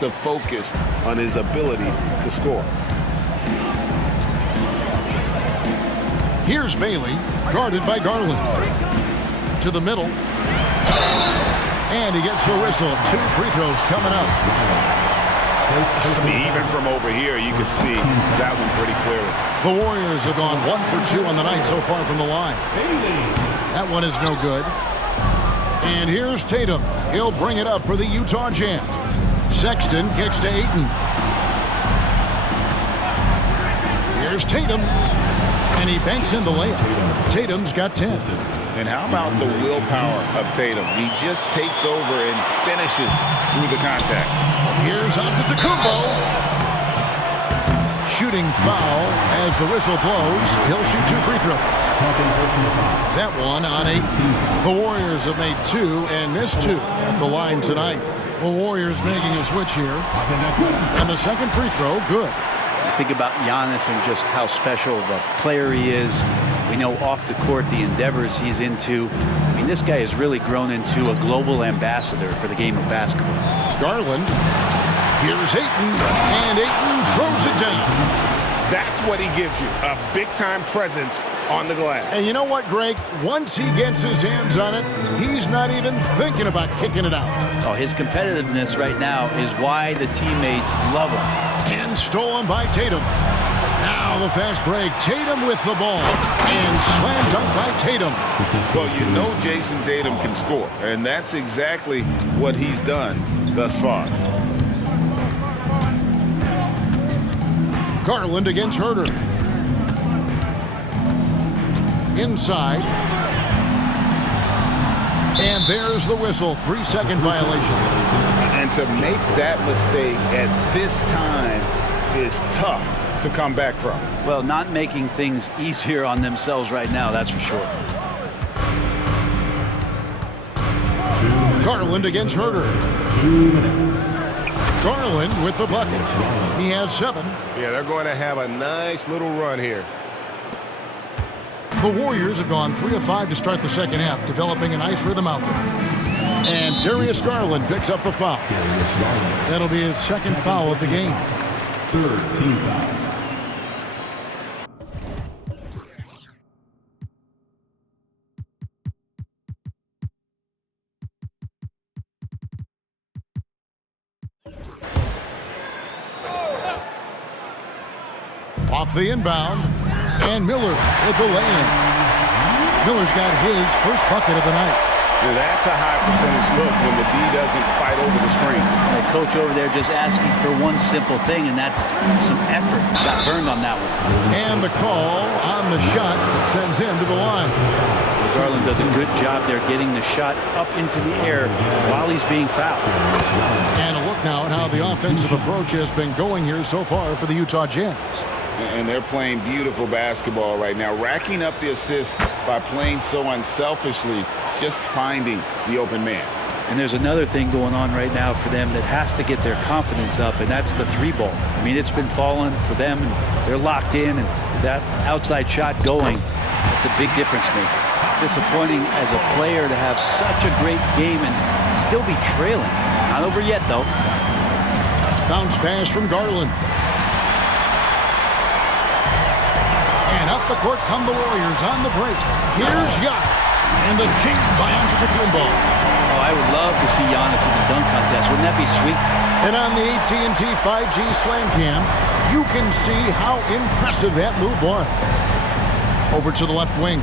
the focus on his ability to score. Here's Bailey, guarded by Garland. To the middle. And he gets the whistle. 2 free throws coming up. Even from over here, you can see that one pretty clearly. The Warriors have gone 1 for 2 on the night so far from the line. That one is no good. And here's Tatum. He'll bring it up for the Utah Jazz. Sexton kicks to Ayton. Here's Tatum. And he banks in the layup. Tatum's got 10. And how about the willpower of Tatum? He just takes over and finishes through the contact. Here's Antetokounmpo. Shooting foul as the whistle blows. He'll shoot 2 free throws. That one on 8. The Warriors have made 2 and missed 2 at the line tonight. The Warriors making a switch here. And the second free throw, good. Think about Giannis and just how special of a player he is. We know off the court the endeavors he's into. I mean, this guy has really grown into a global ambassador for the game of basketball. Garland. Here's Ayton. And Ayton throws it down. That's what he gives you, a big-time presence on the glass. And you know what, Greg? Once he gets his hands on it, he's not even thinking about kicking it out. Oh, his competitiveness right now is why the teammates love him. And stolen by Tatum. Now the fast break. Tatum with the ball. And slam dunk by Tatum. Well, you know Jason Tatum can score, and that's exactly what he's done thus far. Garland against Herter. Inside. And there's the whistle. 3-second violation. And to make that mistake at this time is tough to come back from. Well, not making things easier on themselves right now, that's for sure. Garland against Herter. Garland with the bucket. He has 7. Yeah, they're going to have a nice little run here. The Warriors have gone 3 of 5 to start the second half, developing a nice rhythm out there. And Darius Garland picks up the foul. That'll be his second foul of the game. 3rd team foul. Off the inbound, and Miller with the lay-in. Miller's got his first bucket of the night. Yeah, that's a high percentage look when the D doesn't fight over the screen. The coach over there just asking for one simple thing, and that's some effort. Got burned on that one. And the call on the shot that sends him to the line. Garland does a good job there getting the shot up into the air while he's being fouled. And a look now at how the offensive approach has been going here so far for the Utah Jazz. And they're playing beautiful basketball right now, racking up the assists by playing so unselfishly, just finding the open man. And there's another thing going on right now for them that has to get their confidence up, and that's the 3-ball. I mean, it's been falling for them, and they're locked in, and that outside shot going, that's a big difference maker. Disappointing as a player to have such a great game and still be trailing. Not over yet, though. Bounce pass from Garland. And up the court come the Warriors on the break. Here's Giannis. And the jam by Antetokounmpo. Oh, I would love to see Giannis in the dunk contest. Wouldn't that be sweet? And on the AT&T 5G Slam Cam, you can see how impressive that move was. Over to the left wing.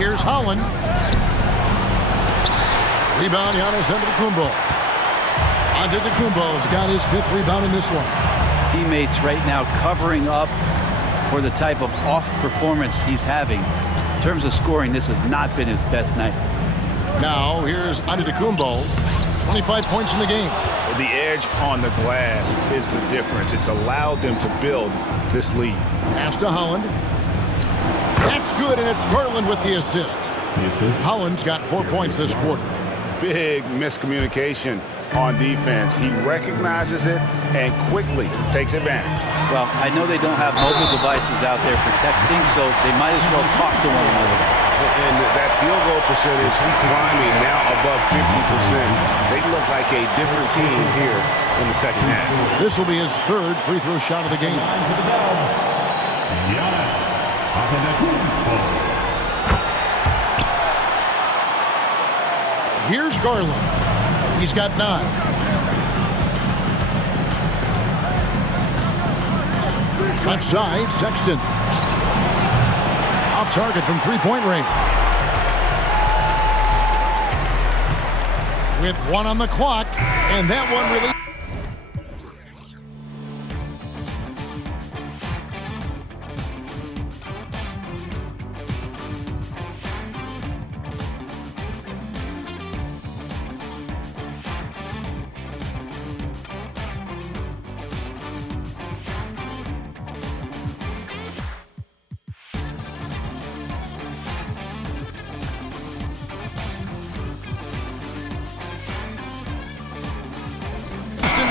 Here's Holland. Rebound, Giannis Antetokounmpo. Antetokounmpo's got his 5th rebound in this one. Teammates right now covering up for the type of off performance he's having. In terms of scoring, this has not been his best night. Now, here's Antetokounmpo. 25 points in the game. The edge on the glass is the difference. It's allowed them to build this lead. Pass to Holland. That's good, and it's Garland with the assist. Holland's got 4 points this quarter. Big miscommunication on defense. He recognizes it and quickly takes advantage. Well, I know they don't have mobile devices out there for texting, so they might as well talk to one another. And that field goal percentage climbing now above 50%. They look like a different team here in the second half. This will be his third free throw shot of the game. Here's Garland. He's got 9. Left side, Sexton. Off target from three-point range. With 1 on the clock, and that one really...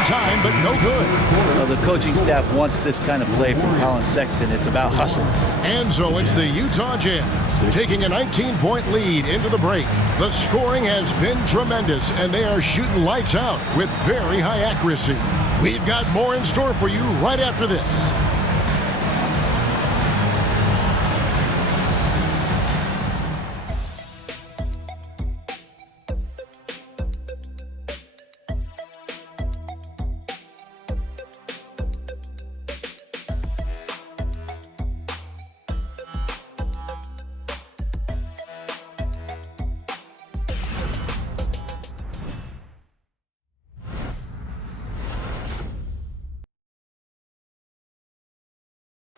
time, but no good. Well, the coaching staff wants this kind of play from Colin Sexton. It's about hustle. And so it's the Utah Jazz taking a 19-point lead into the break. The scoring has been tremendous, and they are shooting lights out with very high accuracy. We've got more in store for you right after this.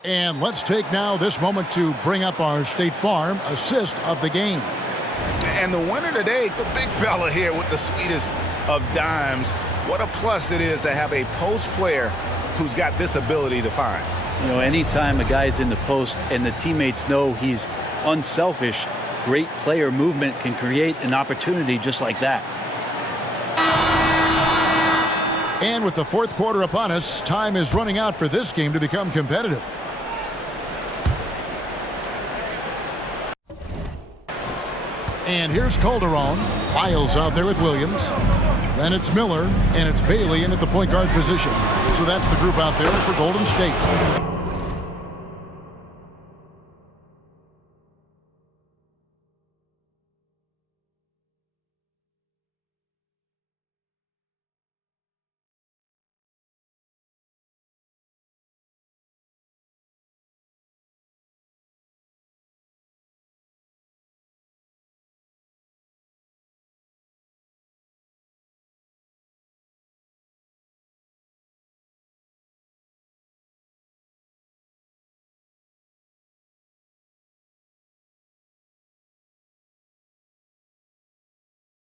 And let's take now this moment to bring up our State Farm assist of the game. And the winner today, the big fella here with the sweetest of dimes. What a plus it is to have a post player who's got this ability to find. You know, anytime a guy's in the post and the teammates know he's unselfish, great player movement can create an opportunity just like that. And with the fourth quarter upon us, time is running out for this game to become competitive. And here's Calderon. Lyles out there with Williams. Then it's Miller, and it's Bailey in at the point guard position. So that's the group out there for Golden State.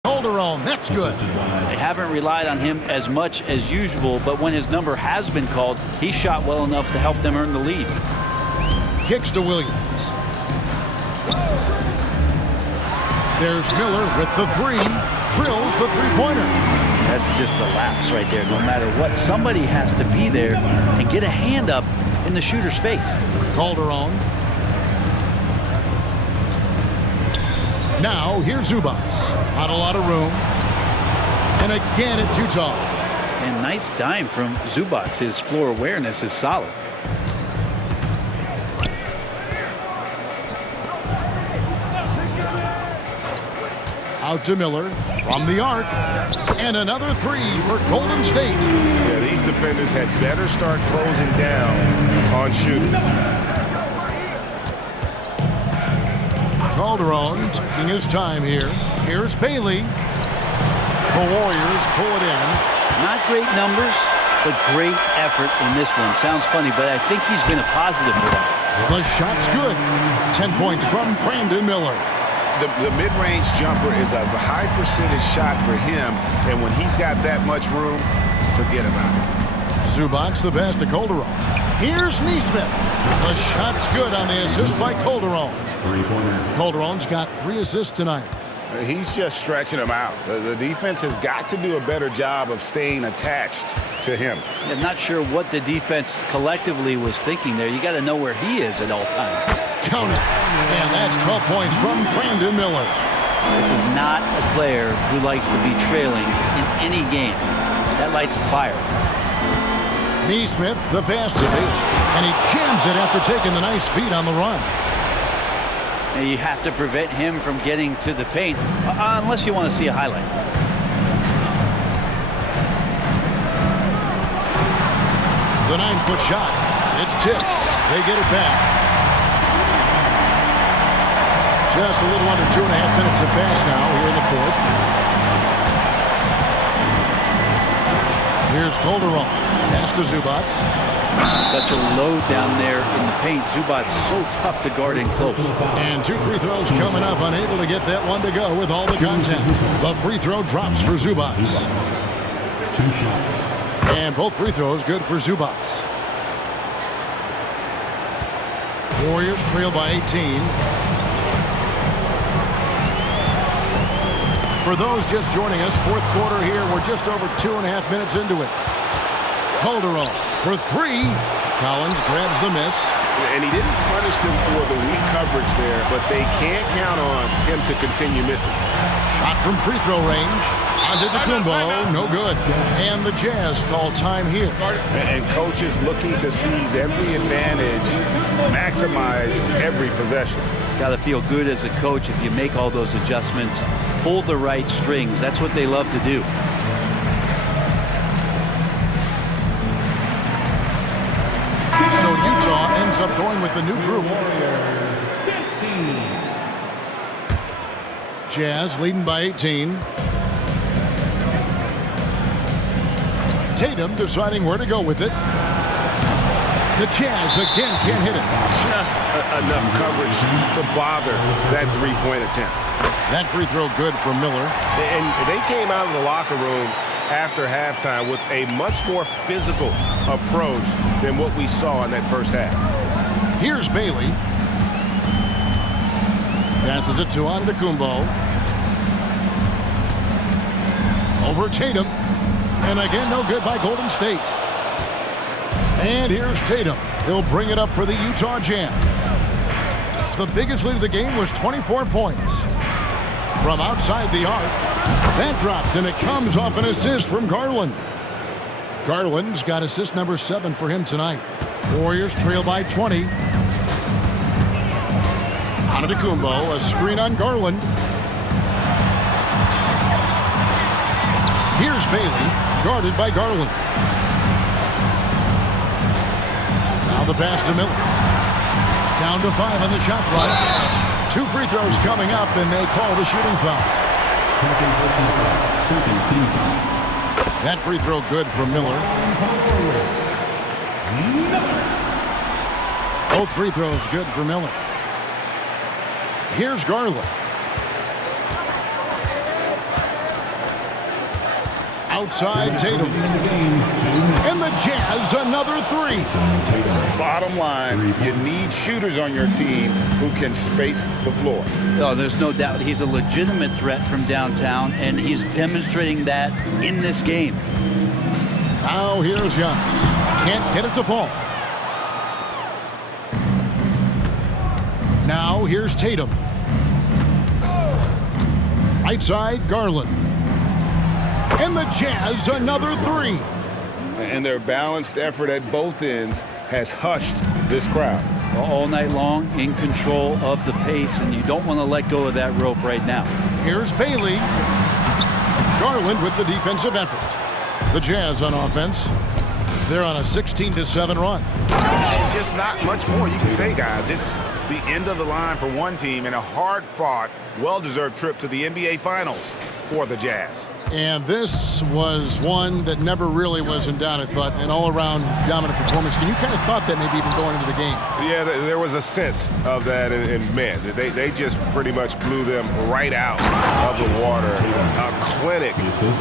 Calderon, that's good. They haven't relied on him as much as usual, but when his number has been called, he shot well enough to help them earn the lead. Kicks to Williams. There's Miller with the three. Drills the three-pointer. That's just a lapse right there. No matter what, somebody has to be there and get a hand up in the shooter's face. Calderon. Now, here's Zubac. Not a lot of room. And again, it's Utah. And nice dime from Zubac. His floor awareness is solid. Out to Miller from the arc. And another three for Golden State. Yeah, these defenders had better start closing down on shooting. Calderon taking his time here. Here's Bailey. The Warriors pull it in. Not great numbers, but great effort in this one. Sounds funny, but I think he's been a positive for them. The shot's good. 10 points from Brandon Miller. The mid-range jumper is a high percentage shot for him, and when he's got that much room, forget about it. Zubac the pass to Calderon. Here's Neesmith. The shot's good on the assist by Calderon. Calderon's got 3 assists tonight. He's just stretching him out. The defense has got to do a better job of staying attached to him. I'm not sure what the defense collectively was thinking there. You got to know where he is at all times. Count it. And that's 12 points from Brandon Miller. This is not a player who likes to be trailing in any game. That lights a fire. Neesmith, the pass to Bailey. And he jams it after taking the nice feed on the run. Now you have to prevent him from getting to the paint, unless you want to see a highlight. The 9-foot shot. It's tipped. They get it back. Just a little under 2.5 minutes have passed now here in the fourth. Here's Calderon. Pass to Zubac. Such a load down there in the paint. Zubac's so tough to guard in close. And 2 free throws coming up. Unable to get that one to go with all the content. The free throw drops for Zubac. 2 shots. And both free throws good for Zubac. Warriors trail by 18. For those just joining us, fourth quarter here. We're just over 2.5 minutes into it. Calderon for 3. Collins grabs the miss. And he didn't punish them for the weak coverage there, but they can't count on him to continue missing. Shot from free throw range. Antetokounmpo, no good. And the Jazz call time here. And coaches looking to seize every advantage, maximize every possession. Got to feel good as a coach if you make all those adjustments, pull the right strings. That's what they love to do. So Utah ends up going with the new group. Jazz leading by 18. Tatum deciding where to go with it. The Jazz again can't hit it. Just enough coverage to bother that three-point attempt. That free throw good for Miller. And they came out of the locker room after halftime with a much more physical approach than what we saw in that first half. Here's Bailey. Passes it to Antetokounmpo. Over Tatum. And again, no good by Golden State. And here's Tatum. He'll bring it up for the Utah Jazz. The biggest lead of the game was 24 points. From outside the arc, that drops, and it comes off an assist from Garland. Garland's got assist number 7 for him tonight. Warriors trail by 20. Antetokounmpo, a screen on Garland. Here's Bailey, guarded by Garland. Now the pass to Miller. Down to 5 on the shot clock. 2 free throws coming up, and they call the shooting foul. That free throw good from Miller. Both free throws good for Miller. Here's Garland. Outside Tatum. And the Jazz another 3. Bottom line, you need shooters on your team who can space the floor. Oh, there's no doubt he's a legitimate threat from downtown, and he's demonstrating that in this game. Now here's Giannis. Can't get it to fall. Now here's Tatum. Right side, Garland. And the Jazz another 3. And their balanced effort at both ends has hushed this crowd. All night long, in control of the pace, and you don't want to let go of that rope right now. Here's Bailey. Garland with the defensive effort. The Jazz on offense. They're on a 16-7 run. It's just not much more you can say, guys. It's the end of the line for one team and a hard-fought, well-deserved trip to the NBA Finals for the Jazz. And this was one that never really was in doubt, I thought, an all-around dominant performance. And you kind of thought that maybe even going into the game. Yeah, there was a sense of that, and man, they just pretty much blew them right out of the water. A clinic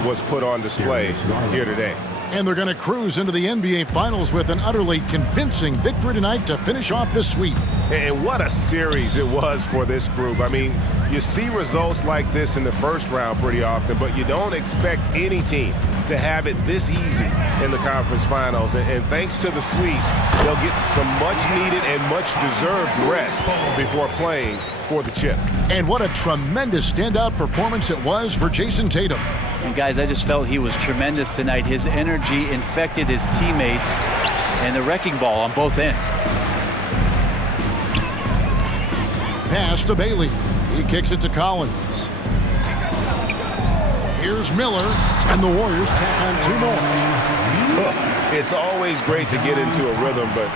was put on display here today. And they're going to cruise into the NBA Finals with an utterly convincing victory tonight to finish off this sweep. And what a series it was for this group. I mean, you see results like this in the first round pretty often, but you don't expect any team to have it this easy in the conference finals. And thanks to the sweep, they'll get some much-needed and much-deserved rest before playing for the chip. And what a tremendous standout performance it was for Jason Tatum. And guys, I just felt he was tremendous tonight. His energy infected his teammates, and the wrecking ball on both ends. Pass to Bailey. He kicks it to Collins. Here's Miller, and the Warriors tack on 2 more. Look, it's always great to get into a rhythm, but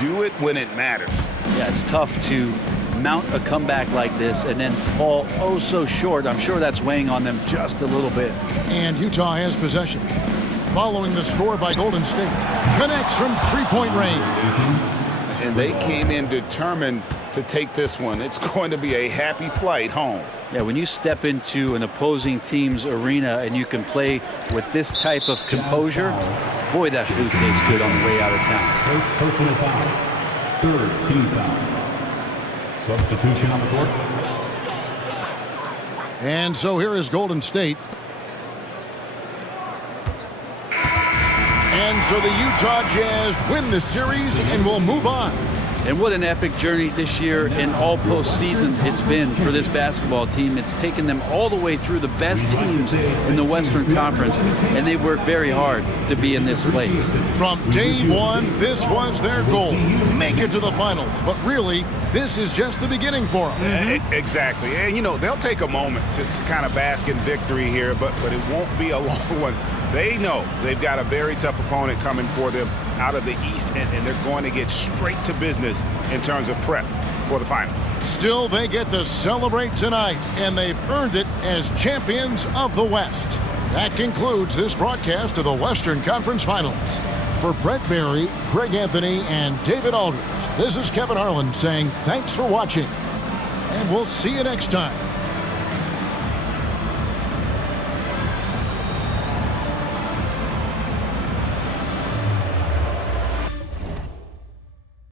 do it when it matters. Yeah, it's tough to mount a comeback like this and then fall oh so short. I'm sure that's weighing on them just a little bit. And Utah has possession. Following the score by Golden State. Connects from 3-point range. And they came in determined to take this one. It's going to be a happy flight home. Yeah, when you step into an opposing team's arena and you can play with this type of composure, boy, that food tastes good on the way out of town. Personal foul. Third team foul. Substitution on the court. And so here is Golden State. And so the Utah Jazz win the series and will move on. And what an epic journey this year and all postseason it's been for this basketball team. It's taken them all the way through the best teams in the Western Conference, and they've worked very hard to be in this place. From day one, this was their goal. Make it to the finals. But really, this is just the beginning for them. Exactly. And, you know, they'll take a moment to kind of bask in victory here, but it won't be a long one. They know they've got a very tough opponent coming for them out of the East, and they're going to get straight to business in terms of prep for the finals. Still, they get to celebrate tonight, and they've earned it as champions of the West. That concludes this broadcast of the Western Conference Finals. For Brett Berry, Greg Anthony, and David Aldridge, this is Kevin Harlan saying thanks for watching, and we'll see you next time.